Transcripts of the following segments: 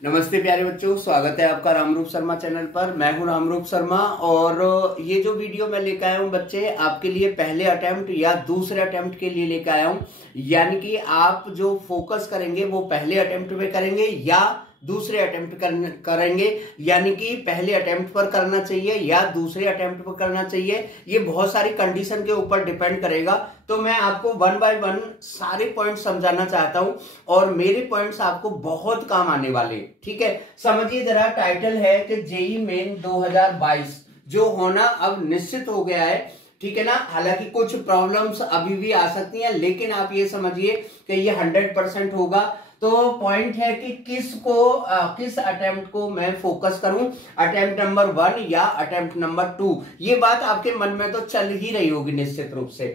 नमस्ते प्यारे बच्चों, स्वागत है आपका रामरूप शर्मा चैनल पर। मैं हूं रामरूप शर्मा और ये जो वीडियो मैं लेकर आया हूं बच्चे, आपके लिए पहले अटेम्प्ट या दूसरे अटेम्प्ट के लिए लेकर आया हूं। यानी कि आप जो फोकस करेंगे वो पहले अटेम्प्ट में करेंगे या दूसरे अटेम्प्ट करेंगे। यानी कि पहले अटेम्प्ट पर करना चाहिए या दूसरे अटेम्प्ट पर करना चाहिए, ये बहुत सारी कंडीशन के ऊपर डिपेंड करेगा। तो मैं आपको वन बाय वन सारे पॉइंट समझाना चाहता हूं और मेरे पॉइंट्स आपको बहुत काम आने वाले। ठीक है, समझिए जरा। टाइटल है कि जेईई मेन 2022 जो होना अब निश्चित हो गया है। ठीक है ना। हालांकि कुछ प्रॉब्लम्स अभी भी आ सकती हैं, लेकिन आप ये समझिए कि ये 100% होगा। तो पॉइंट है कि किस अटेम्प्ट को मैं फोकस करूं, अटेम्प्ट नंबर 1 या अटेम्प्ट नंबर 2। ये बात आपके मन में तो चल ही रही होगी निश्चित रूप से।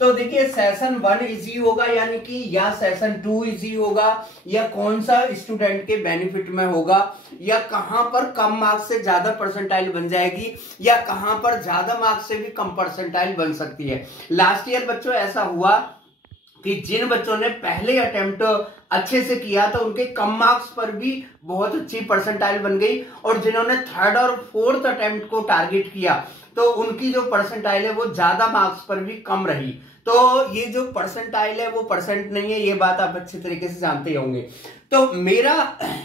तो देखिए, सेशन 1 इजी होगा यानी कि, या सेशन 2 इजी होगा, या कौन सा स्टूडेंट के बेनिफिट में होगा, या कहां पर कम मार्क्स से ज्यादा परसेंटाइल बन जाएगी, या कहां पर ज्यादा मार्क्स से भी कम परसेंटाइल बन सकती है। लास्ट ईयर बच्चों ऐसा हुआ कि जिन बच्चों ने पहले अटेम्प्ट अच्छे से किया तो उनके कम मार्क्स पर भी बहुत अच्छी परसेंटाइल बन गई, और जिन्होंने थर्ड और फोर्थ अटेम्प्ट को टारगेट किया तो उनकी जो परसेंटाइल है वो ज्यादा मार्क्स पर भी कम रही। तो ये जो परसेंटाइल है वो परसेंट नहीं है, ये बात आप अच्छे तरीके से जानते होंगे। तो मेरा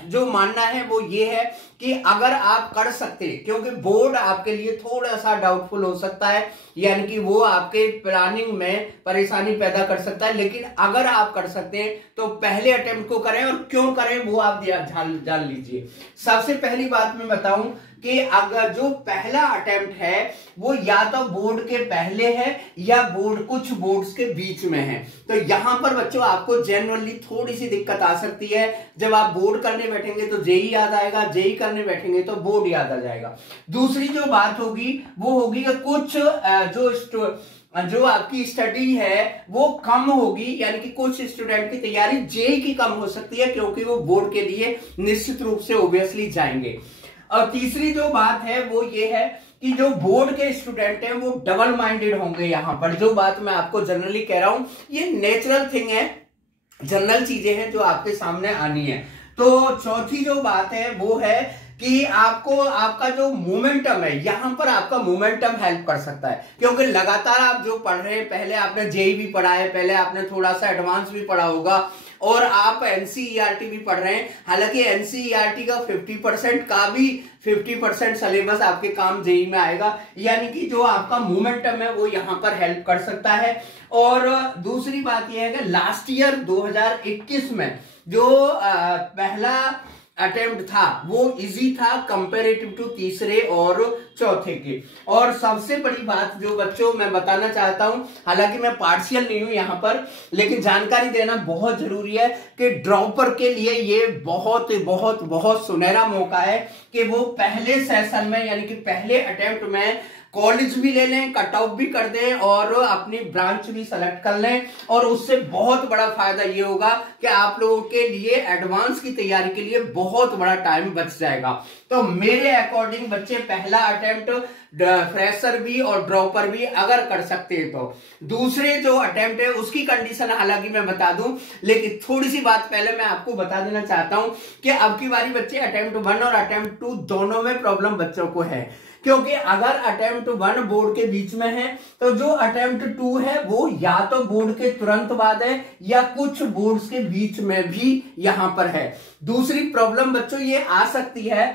जो मानना है वो ये है कि अगर आप कर सकते, क्योंकि बोर्ड आपके लिए थोड़ा सा डाउटफुल हो सकता है, यानी कि वो आपके प्लानिंग में परेशानी पैदा कर सकता है, लेकिन अगर आप कर सकते हैं तो पहले अटेम्प्ट को करें। और क्यों करें वो आप जान लीजिए। सबसे पहली बात मैं बताऊं कि अगर जो पहला अटेम्प्ट है वो या तो बोर्ड के पहले है या कुछ बोर्ड्स के बीच में है। तो यहां पर बच्चों आपको जनरली थोड़ी सी दिक्कत आ सकती है। जब आप बोर्ड करने बैठेंगे तो जेईई याद आएगा, जेईई करने बैठेंगे तो बोर्ड याद आ जाएगा। दूसरी जो बात होगी वो होगी कि कुछ जो आपकी स्टडी है वो कम होगी, यानी कि कुछ स्टूडेंट की तैयारी जेईई की कम हो सकती है, क्योंकि वो बोर्ड के लिए निश्चित रूप से ओब्वियसली जाएंगे। और तीसरी जो बात है वो ये है कि जो बोर्ड के स्टूडेंट हैं वो डबल माइंडेड होंगे। यहां पर जो बात मैं आपको जनरली कह रहा हूं ये नेचुरल थिंग है, जनरल चीजें हैं जो आपके सामने आनी है। तो चौथी जो बात है वो है कि आपको आपका जो मोमेंटम है, यहां पर आपका मोमेंटम हेल्प कर सकता है, क्योंकि लगातार आप जो पढ़ रहे हैं, पहले आपने जेईई भी पढ़ा है, पहले आपने थोड़ा सा एडवांस भी पढ़ा होगा, और आप एनसीईआरटी भी पढ़ रहे हैं। हालांकि एनसीईआरटी का 50% का भी 50% सिलेबस आपके काम जेईई में आएगा, यानी कि जो आपका मोमेंटम है वो यहां पर हेल्प कर सकता है। और दूसरी बात यह है कि लास्ट ईयर 2021 में जो पहला अटेम्प्ट था वो इजी था कंपैरेटिव टू तीसरे और चौथे के। और सबसे बड़ी बात जो बच्चों मैं बताना चाहता हूं, हालांकि मैं पार्शियल नहीं हूं यहां पर, लेकिन जानकारी देना बहुत जरूरी है कि ड्रॉपर के लिए ये बहुत बहुत बहुत सुनहरा मौका है कि वो पहले सेशन में, यानी कि पहले अटेम्प्ट में कॉलेज भी ले लें, कट ऑफ भी कर दें और अपनी ब्रांच भी सेलेक्ट कर लें। और उससे बहुत बड़ा फायदा ये होगा कि आप लोगों के लिए एडवांस की तैयारी के लिए बहुत बड़ा टाइम बच जाएगा। तो मेरे अकॉर्डिंग बच्चे पहला अटेम्प्ट फ्रेशर भी और ड्रॉपर भी अगर कर सकते हैं तो दूसरे जो अटेम्प्ट है उसकी कंडीशन हालांकि मैं बता दूं, लेकिन थोड़ी सी बात पहले मैं आपको बता देना चाहता हूं कि अब की बारी बच्चे अटेम्प्ट 1 और अटेम्प्ट 2 दोनों में प्रॉब्लम बच्चों को है। क्योंकि अगर अटेम्प्ट 1 बोर्ड के बीच में है तो जो अटेम्प्ट 2 है वो या तो बोर्ड के तुरंत बाद है या कुछ बोर्ड्स के बीच में भी यहां पर है। दूसरी प्रॉब्लम बच्चों ये आ सकती है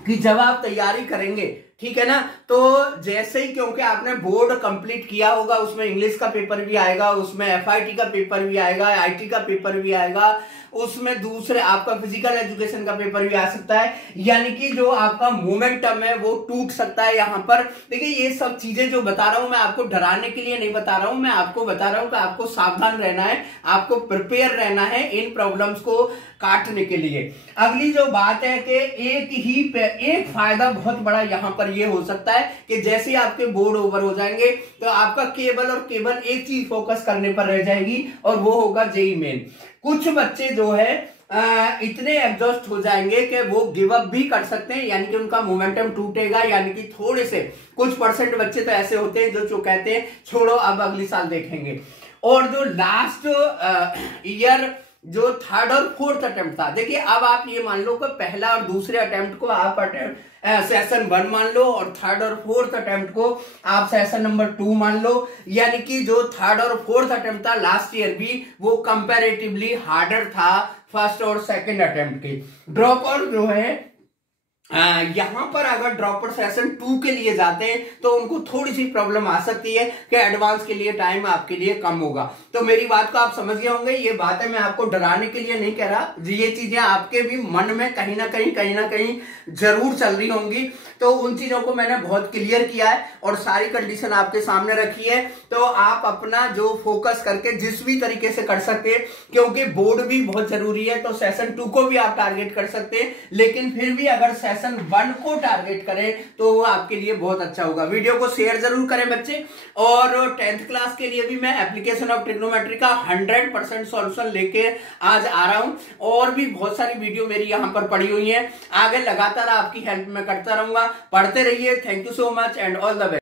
कि जब आप तैयारी करेंगे, ठीक है ना, तो जैसे ही, क्योंकि आपने बोर्ड कंप्लीट किया होगा, उसमें इंग्लिश का पेपर भी आएगा, उसमें एफआईटी का पेपर भी आएगा, आईटी का पेपर भी आएगा, उसमें दूसरे आपका फिजिकल एजुकेशन का पेपर भी आ सकता है, यानी कि जो आपका मोमेंटम है वो टूट सकता है यहां पर। देखिए, ये सब चीजें जो बता रहा हूं मैं आपको डराने के लिए नहीं बता रहा हूं, मैं आपको बता रहा हूं कि आपको सावधान रहना है, आपको प्रिपेयर रहना है इन प्रॉब्लम्स को काटने के लिए। अगली जो बात है कि एक फायदा बहुत बड़ा यहां पर ये हो सकता है कि जैसे आपके बोर्ड ओवर हो जाएंगे तो आपका केवल एक चीज फोकस करने पर रह जाएगी और वो होगा जेईई मेन। कुछ बच्चे जो है इतने एग्जॉस्ट हो जाएंगे कि वो गिव अप भी कर सकते हैं, यानी कि उनका मोमेंटम टूटेगा, यानी कि थोड़े से कुछ परसेंट बच्चे तो ऐसे होते हैं जो कहते हैं छोड़ो अब अगली साल देखेंगे। और जो लास्ट ईयर जो थर्ड और फोर्थ अटेम्प्ट था, देखिए अब आप ये मान लो कि पहला और दूसरे अटेम्प्ट को आप सेशन 1 मान लो और थर्ड और फोर्थ अटेम्प्ट को आप सेशन नंबर 2 मान लो। यानी कि जो थर्ड और फोर्थ अटेम्प्ट था लास्ट ईयर भी वो कंपैरेटिवली हार्डर था फर्स्ट और सेकंड अटेम्प्ट के। ड्रॉपर जो है यहां पर अगर ड्रॉपर सेशन 2 के लिए जाते हैं तो उनको थोड़ी सी प्रॉब्लम आ सकती है कि एडवांस के लिए टाइम आपके लिए कम होगा। तो मेरी बात को आप समझ गए होंगे, ये बात है मैं आपको डराने के लिए नहीं कह रहा, ये चीजें आपके भी मन में कहीं ना कहीं जरूर चल रही होंगी। तो उन चीजों को मैंने बहुत क्लियर किया है और सारी कंडीशन आपके सामने रखी है। तो आप अपना जो फोकस करके जिस भी तरीके से कर सकते हैं, क्योंकि बोर्ड भी बहुत जरूरी है, तो सेशन 2 को भी आप टारगेट कर सकते हैं, लेकिन फिर भी अगर सेशन 1 को टारगेट करें तो वो आपके लिए बहुत अच्छा होगा। वीडियो को शेयर जरूर करें बच्चे। और 10th क्लास के लिए भी मैं एप्लीकेशन ऑफ ट्रिग्नोमेट्री का 100% सॉल्यूशन लेके आज आ रहा हूं और भी बहुत सारी वीडियो मेरी यहां पर पड़ी हुई है। आगे लगातार आपकी हेल्प में करता रहूंगा। पढ़ते रहिए। Thank you so much and all the best.